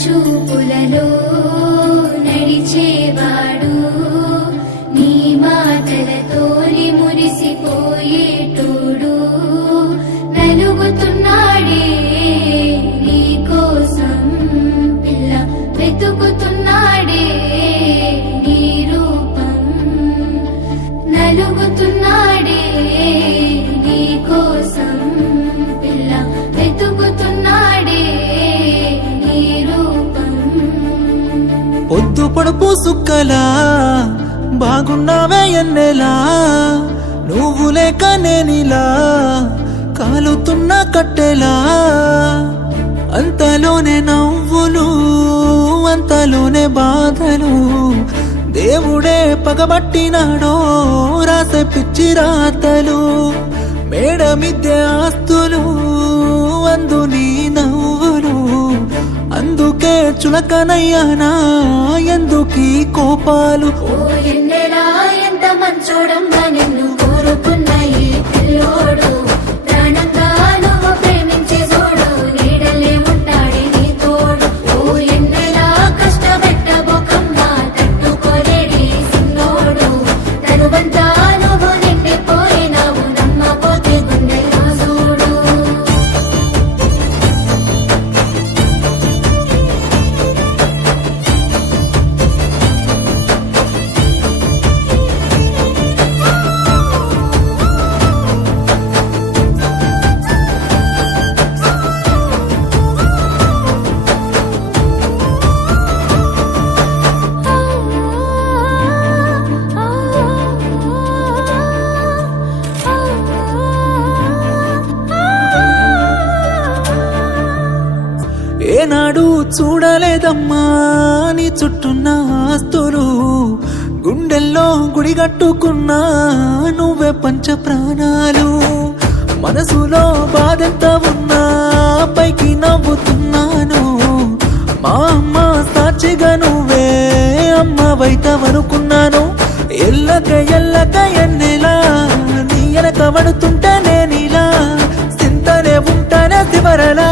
చూపులలో నడిచేవాడు నీ మాటలతోని మురిసిపోయేటోడు నలుగుతున్నాడే నీ కోసం పిల్ల వెతుకుతున్నాడే నీ రూపం నలుగుతున్నాడే నీ కోసం పిల్ల వెతుకుతున్నాడే నీ రూపం పొద్దు పొడుపు సుక్కలా బాగున్నావే ఎన్నెలా నువ్వు లేక నేనిలా కాలుతున్న కట్టెలా అంతలోనే నవ్వులు అంతలోనే బాధలు దేవుడే పగబట్టినాడో రాసే పిచ్చి రాతలు మేడ మిద్దె ఆస్తులు అందు నీ నవ్వులు అందుకే చులకనయ్యానా ఎందుకీ కోపాలు ఓ ఎన్నెలా ఎంత మంచోడంగా నిన్ను కోరుకున్న ఈ పిల్లోడు ప్రాణంగా నువ్వు ప్రేమించే చూడు నీడలే ఉంటాడే నీ తోడు ఓ ఎన్నెలా కష్టపెట్టబోకమ్మా తట్టుకోలేడి సిన్నోడు తనువంతా నువ్వు నిండిపోయినావు నమ్మపోతే గుండెల్లో చూడు ఏనాడు చూడలేదమ్మా నీ చుట్టున్న ఆస్తులు గుండెల్లో గుడిగట్టుకున్నా నువ్వే పంచ ప్రాణాలు మనసులో బాధంతా ఉన్నా పైకి నవ్వుతున్నాను మా అమ్మ సాక్షిగా నువ్వే అమ్మ వైతవనుకున్నాను ఎల్లక ఎల్లక ఎన్నెలా నీ వెనక పడుతుంటే నేనిలా సింతనే ఉంటానే చివరలా